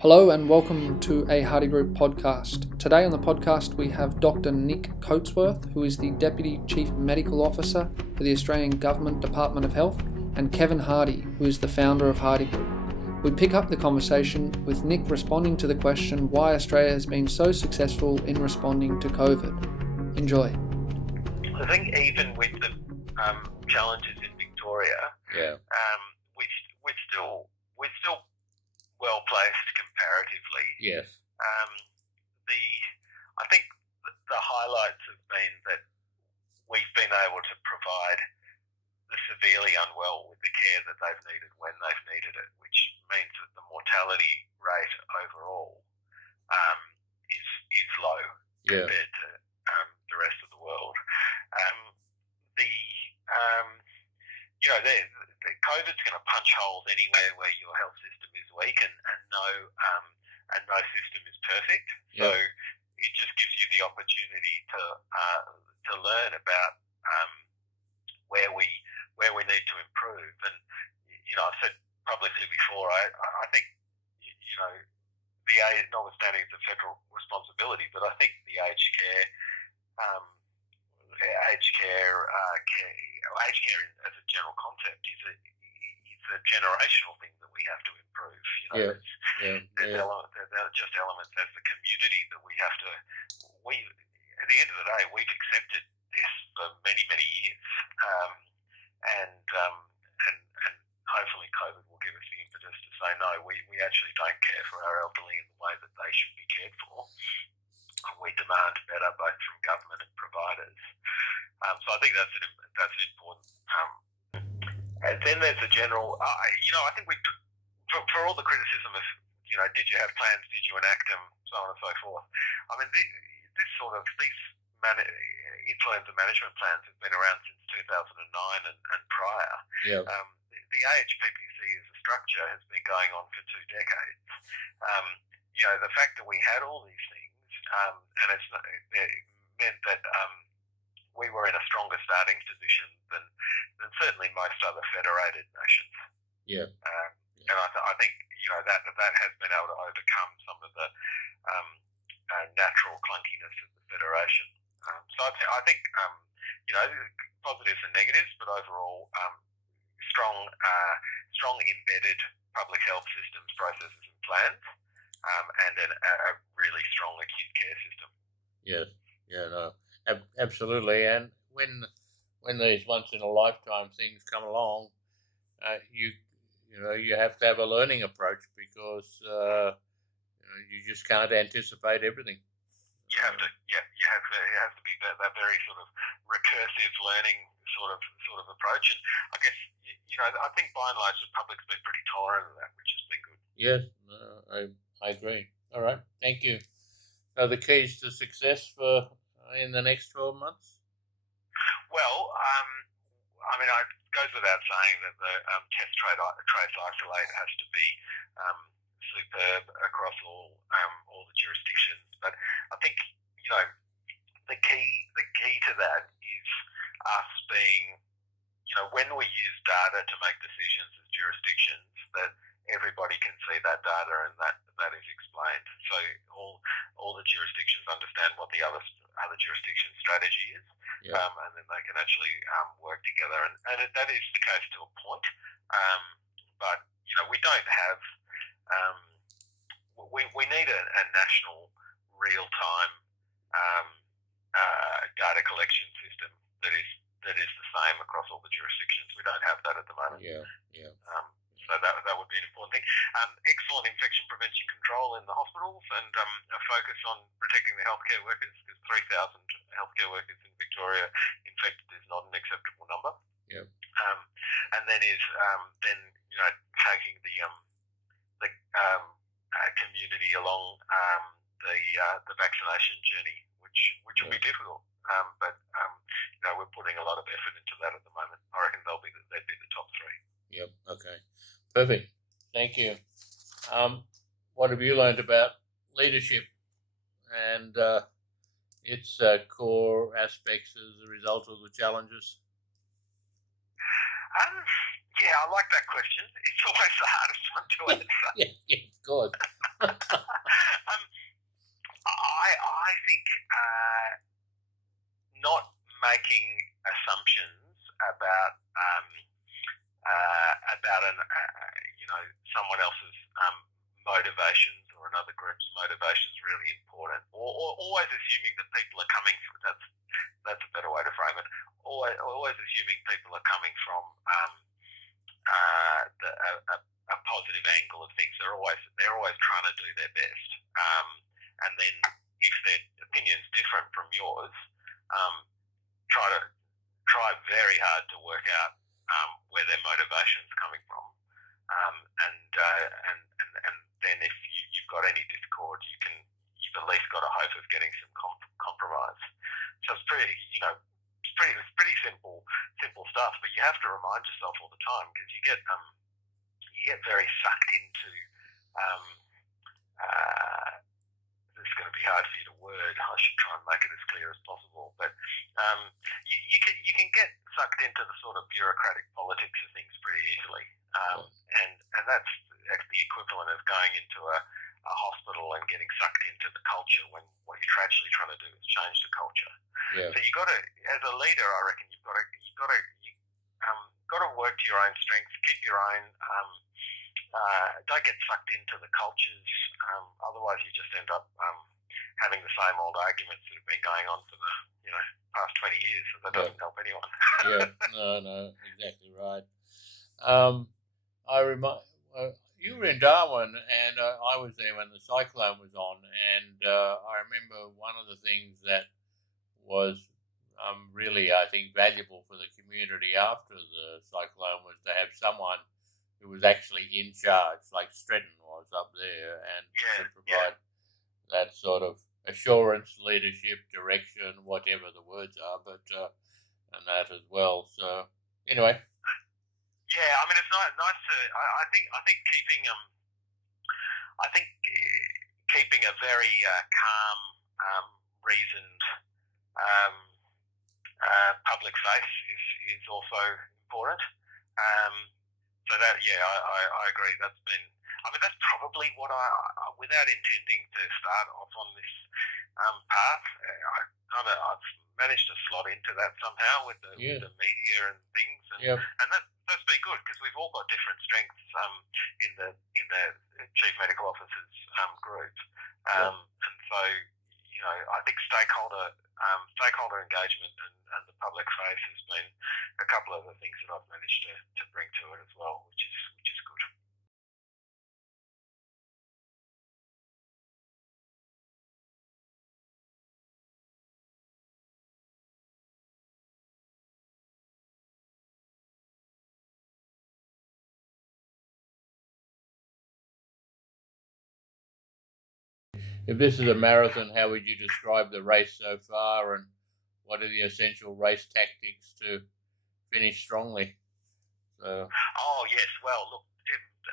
Hello and welcome to a HardyGroup podcast. Today on the podcast we have Dr. Nick Coatsworth, who is the Deputy Chief Medical Officer for the Australian Government Department of Health, and Kevin Hardy, who is the founder of HardyGroup. We pick up the conversation with Nick responding to the question why Australia has been so successful in responding to COVID. Enjoy. I think even with the challenges in Victoria, we're still well placed comparatively. Yes. I think the highlights have been that we've been able to provide the severely unwell with the care that they've needed when they've needed it, which means that the mortality rate overall is low compared to the rest of the world. The COVID's going to punch holes anywhere where your health system is weak, and no system is perfect. Yep. So it just gives you the opportunity to learn about where we need to improve. And I've said publicly before, I think notwithstanding it's a federal responsibility, but I think the aged care as a general concept is a generational thing that we have to improve. There's just elements as the community that we have to. At the end of the day, we've accepted this for many years, and hopefully COVID will give us the impetus to say no. We actually don't care for our elderly in the way that they should be cared for. We demand better, both from government and providers. So I think that's an important. And then there's a general. I think for all the criticism of did you have plans, did you enact them, so on and so forth. I mean, these influenza management plans have been around since 2009 and prior. Yeah. The AHPPC as a structure has been going on for 2 decades. The fact that we had all these things, and it meant that we were in a stronger starting position than certainly most other federated nations. Yeah. And I think that has been able to overcome some of the natural clunkiness of the federation. So I think positives and negatives, but overall strong embedded public health systems, processes, and plans, and a really strong acute care system. Yes. Yeah. No. Absolutely. And when these once in a lifetime things come along, you have to have a learning approach because you just can't anticipate everything. You have to be that very sort of recursive learning sort of approach. And I guess I think by and large the public's been pretty tolerant of that, which has been good. Yes, I agree. All right, thank you. So the keys to success for in the next 12 months? Well, it goes without saying that the test, trace, isolate has to be superb across all the jurisdictions. But I think the key to that is us being when we use data to make decisions as jurisdictions, that everybody can see that data and that is explained. So all the jurisdictions understand what the other jurisdiction's strategy is, and then they can actually work together. And that is the case to a point. But we don't have. We need a national real-time data collection system that is the same across all the jurisdictions. We don't have that at the moment. Yeah. So that would be an important thing. Excellent infection prevention control in the hospitals, and a focus on protecting the healthcare workers, because 3,000 healthcare workers in Victoria infected is not an acceptable number. Yeah. And then taking the community along the vaccination journey, which will be difficult. But we're putting a lot of effort into that at the moment. I reckon they'd be the top 3. Yep. Okay. Perfect. Thank you. What have you learned about leadership and its core aspects as a result of the challenges? Yeah, I like that question. It's always the hardest one to answer. Yeah, of course. assuming that people are coming from, that's a better way to frame it. Always assuming people are coming from a positive angle of things. They're always trying to do their best. And then if their opinion's different from yours, try very hard to work out where their motivation's coming from. And then if you've got any discord, you've at least got a hope of getting some compromise. So it's pretty simple stuff, but you have to remind yourself all the time, because you get very sucked into. This is going to be hard for you to word. I should try and make it as clear as possible, but you can get sucked into the sort of bureaucratic politics of things pretty easily, and that's the equivalent of going into a hospital and getting sucked into the culture when what you're actually trying to do is change the culture. Yeah. So you got to, as a leader, I reckon you've got to work to your own strengths, keep your own. Don't get sucked into the cultures. Otherwise, you just end up having the same old arguments that have been going on for the past 20 years. So that doesn't help anyone. No, exactly right. You were in Darwin, and I was there when the cyclone was on, and I remember one of the things that was really, I think, valuable for the community after the cyclone was to have someone who was actually in charge, like Stretton was up there, and to provide that sort of assurance, leadership, direction, whatever the words are, but and that as well. So anyway. Yeah, I mean, it's nice to. I think keeping a very calm, reasoned public face is also important. So that, I agree. That's probably what without intending to start off on this path, I've managed to slot into that somehow with the media and things, and that's been good, because we've all got different strengths in the chief medical officer's group, and so I think stakeholder engagement and the public face has been a couple of the things that I've managed to bring to it as well, which is good. If this is a marathon, how would you describe the race so far, and what are the essential race tactics to finish strongly? So. Oh yes, well look,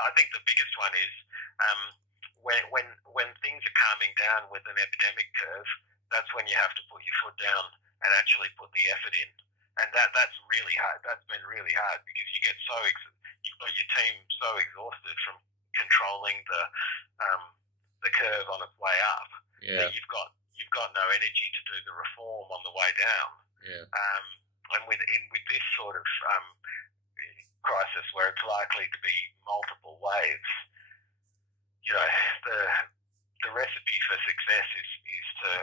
I think the biggest one is when things are calming down with an epidemic curve, that's when you have to put your foot down and actually put the effort in, and that's really hard. That's been really hard, because you get you've got your team so exhausted from controlling the curve on its way up that you've got no energy to do the reform on the way down. And with this sort of crisis, where it's likely to be multiple waves, the recipe for success is to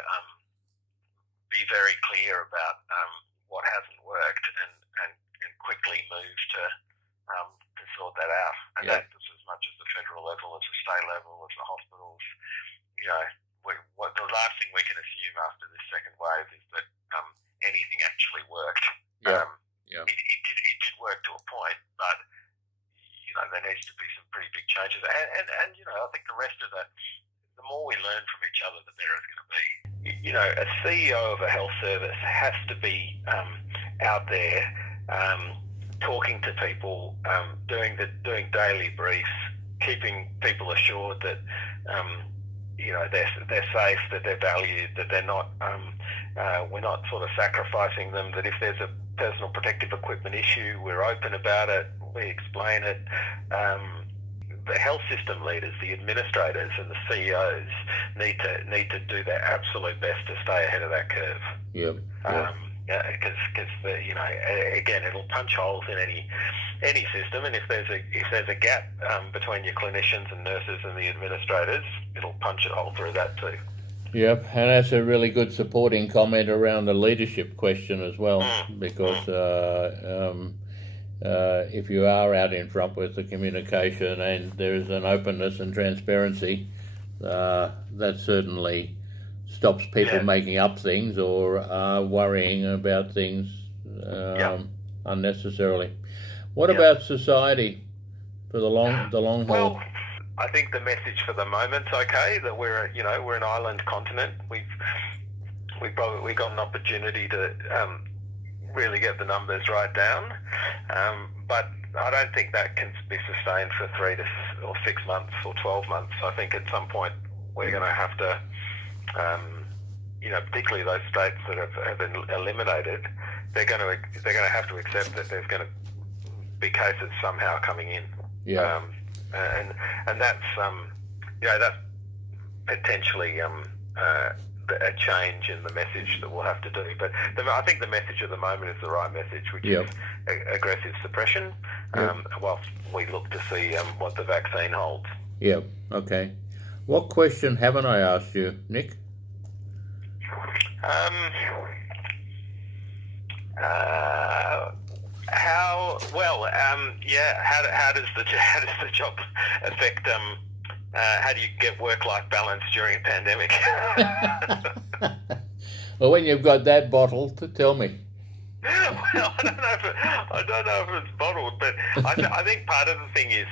be very clear about what hasn't worked and quickly move to sort that out. And that's as much as the federal level, as the state level, as the hospitals. The last thing we can assume after this second wave is that anything actually worked. It did work to a point, but there needs to be some pretty big changes. And I think the rest of the more we learn from each other, the better it's going to be. A CEO of a health service has to be out there talking to people, doing daily briefs, keeping people assured that they're safe, that they're valued, that they're not we're not sort of sacrificing them, that if there's a personal protective equipment issue, we're open about it, we explain it. The health system leaders, the administrators and the CEOs need to do their absolute best to stay ahead of that curve. Because again, it'll punch holes in any system, and if there's a gap between your clinicians and nurses and the administrators, it'll punch a hole through that too. Yep, and that's a really good supporting comment around the leadership question as well, because if you are out in front with the communication and there's an openness and transparency, that certainly stops people making up things or worrying about things unnecessarily. What about society for the long haul? Well, I think the message for the moment's okay, that we're an island continent. We've got an opportunity to really get the numbers right down, but I don't think that can be sustained for 3 or 6 months or 12 months. I think at some point we're going to have to, particularly those states that have been eliminated, they're going to have to accept that there's going to be cases somehow coming in. Yeah. And that's that's potentially a change in the message that we'll have to do. But I think the message at the moment is the right message, which is aggressive suppression, whilst we look to see what the vaccine holds. Yeah. Okay. What question haven't I asked you, Nick? How does the job affect? How do you get work-life balance during a pandemic? Well, when you've got that bottle, tell me. Well, I don't know if it's bottled, but I think part of the thing is,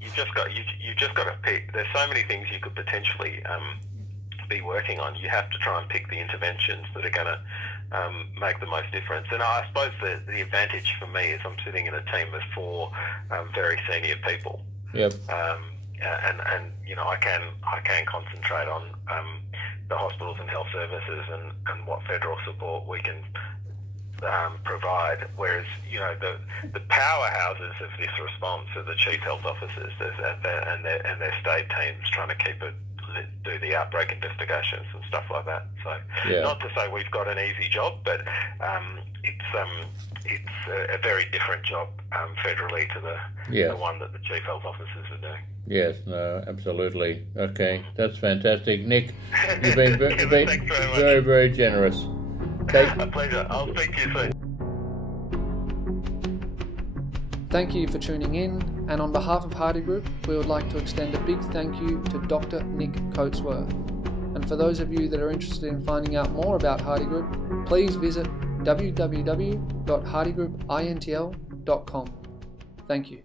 you've just got to pick. There's so many things you could potentially be working on. You have to try and pick the interventions that are going to make the most difference. And I suppose the advantage for me is I'm sitting in a team of 4 very senior people. Yep. And I can concentrate on the hospitals and health services and what federal support we can provide. Whereas the powerhouses of this response are the chief health officers and their state teams trying to do the outbreak investigations and stuff like that. So not to say we've got an easy job, but it's a very different job federally to the one that the chief health officers are doing. Yes, no, absolutely. Okay, that's fantastic. Nick, you've been very, very generous. A pleasure. I'll speak to you soon. Thank you for tuning in, and on behalf of HardyGroup, we would like to extend a big thank you to Dr. Nick Coatsworth. And for those of you that are interested in finding out more about HardyGroup, please visit www.hardygroupintl.com. Thank you.